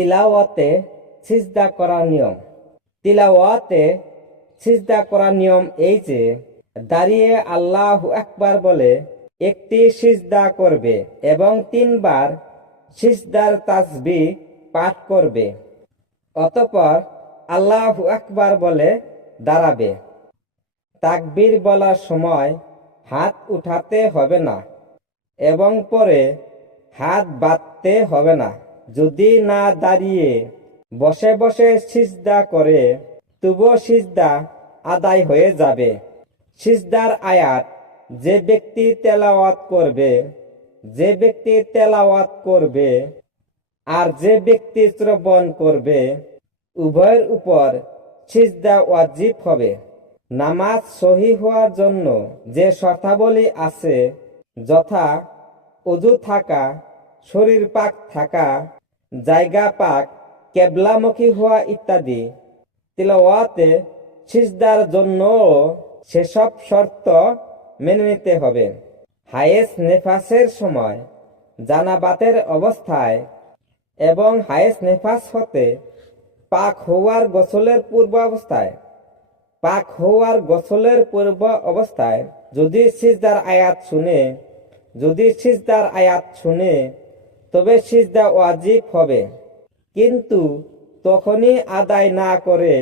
তিলাওয়াতে সিজদা করার নিয়ম। তিলাওয়াতে সিজদা করার নিয়ম এই যে, দাঁড়িয়ে আল্লাহু আকবার বলে একটি সিজদা করবে এবং 3 বার সিজদার তাসবিহ পাঠ করবে। অতঃপর আল্লাহু আকবার বলে দাঁড়াবে। তাকবীর বলার সময় হাত উঠাতে হবে না এবং পরে হাত বাঁধতে হবে না। যদি না দাঁড়িয়ে বসে বসে সিজদা করে তবুও সিজদা আদায় হয়ে যাবে। সিজদার আয়াত যে ব্যক্তি তেলাওয়াত করবে আর যে ব্যক্তি শ্রবণ করবে উভয়ের উপর সিজদা ওয়াজিব হবে। নামাজ সহিহ হওয়ার জন্য যে শর্তাবলী আছে, যথা ওযু থাকা, শরীর পাক থাকা, জায়গা পাক, কেবলামুখী হওয়া ইত্যাদি, তিলাওয়াতে সিজদার জন্য সেসব শর্ত মেনে নিতে হবে। হায়েস নেফাসের সময়, জানাবাতের অবস্থায় এবং হায়েস নেফাস হতে পাক হওয়ার গোসলের পূর্ব অবস্থায় যদি সিজদার আয়াত শুনে তবে সিজদা ওয়াজিব হবে, কিন্তু তখনই আদায় না করে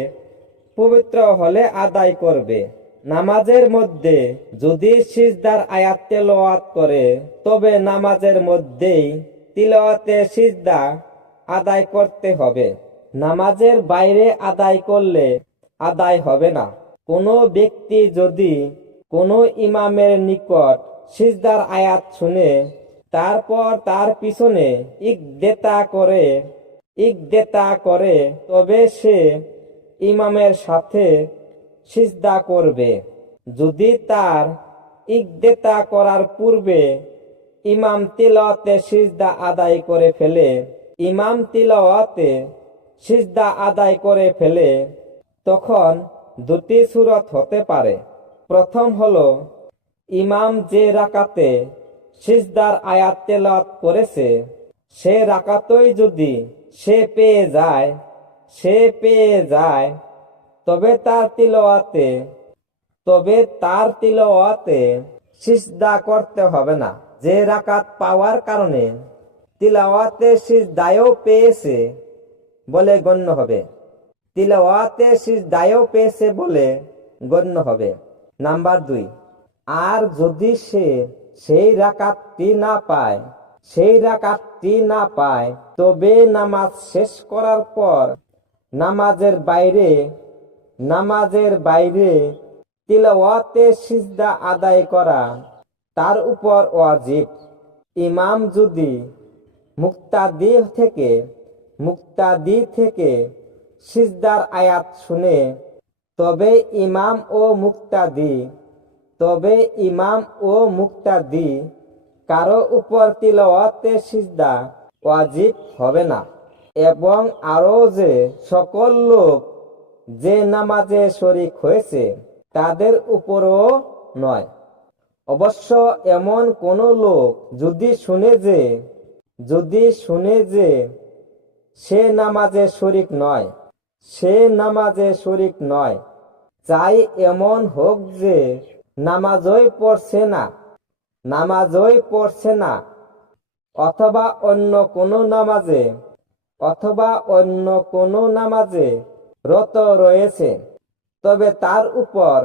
পবিত্র হলে আদায় করবে। নামাজের মধ্যে যদি সিজদার আয়াত তেলাওয়াত করে তবে নামাজের মধ্যেই তিলাওয়াতে সিজদা আদায় করতে হবে। নামাজের বাইরে আদায় করলে আদায় হবে না। কোনো ব্যক্তি যদি কোনো ইমামের নিকট সিজদার আয়াত শুনে তারপর তার পিছনে ইকদেতা করে তবে সে ইমামের সাথে সিজদা করবে। যদি তার ইকদেতা করার পূর্বে ইমাম তিলাওয়াতে সিজদা আদায় করে ফেলে তখন দুটি সূরত হতে পারে। প্রথম হলো, ইমাম যে রাকাতে সিজদার আয়াত তেলাওয়াত করেছে সে রাকাতই যদি সে পেয়ে যায় তবে তার তিলাওয়াতে সিজদা করতে হবে না। যে রাকাত পাওয়ার কারণে তিলাওয়াতে সিজদায়ও পেয়েছে বলে গণ্য হবে। নাম্বার 2, আর যদি সে সেই রাকাতটি না পায় তবে নামাজ শেষ করার পর নামাজের বাইরে তিলাওয়াতে সিজদা আদায় করা তার উপর ওয়াজিব। ইমাম যদি মুক্তাদি থেকে সিজদার আয়াত শুনে তবে ইমাম ও মুক্তাদি কারো উপর তিলাওয়াতে সিজদা ওয়াজিব হবে না। এবং আরো যে সকল লোক যে নামাজে শরীক হয়েছে তাদের উপরও নয়। অবশ্য এমন কোন লোক যদি শুনে যে সে নামাজে শরীক নয়, চাই এমন হোক যে নামাজই পড়ছে না অথবা অন্য কোনো নামাজে রত রয়েছে, তবে তার উপর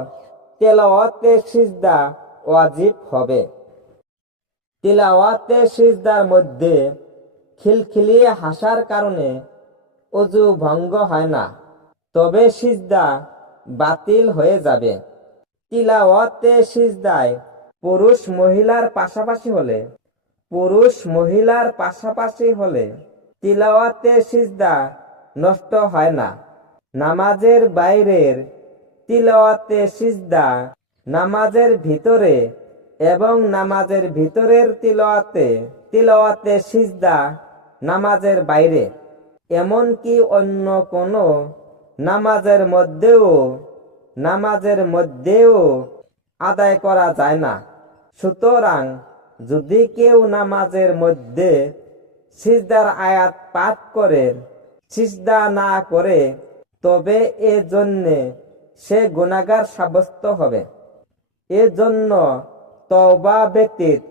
তেলাওয়াতে সিজদা ওয়াজিব হবে। তিলাওয়াতে সিজদার মধ্যে খিলখিলিয়ে হাসার কারণে ওযু ভঙ্গ হয় না, তবে সিজদা বাতিল হয়ে যাবে। তিলাওয়াতে সিজদায় পুরুষ মহিলার পাশাপাশি হলে তিলাওয়াতে সিজদা নষ্ট হয় না। নামাজের বাইরের তিলাওয়াতে সিজদা নামাজের ভিতরে এবং নামাজের ভিতরের তিলাওয়াতে সিজদা নামাজের বাইরে, এমনকি অন্য কোনো নামাজের মধ্যেও আদায় করা যায় না। সুতরাং যদি কেউ নামাজের মধ্যে সিজদার আয়াত পাঠ করে সিজদা না করে, তবে এজন্যে সে গুনাহগার সাব্যস্ত হবে। এজন্য তওবা ব্যতীত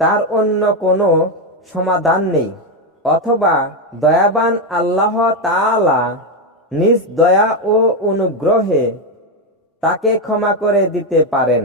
তার অন্য কোনো সমাধান নেই। অথবা দয়াবান আল্লাহ তাআলা নিজ দয়া ও অনুগ্রহে তাকে ক্ষমা করে দিতে পারেন।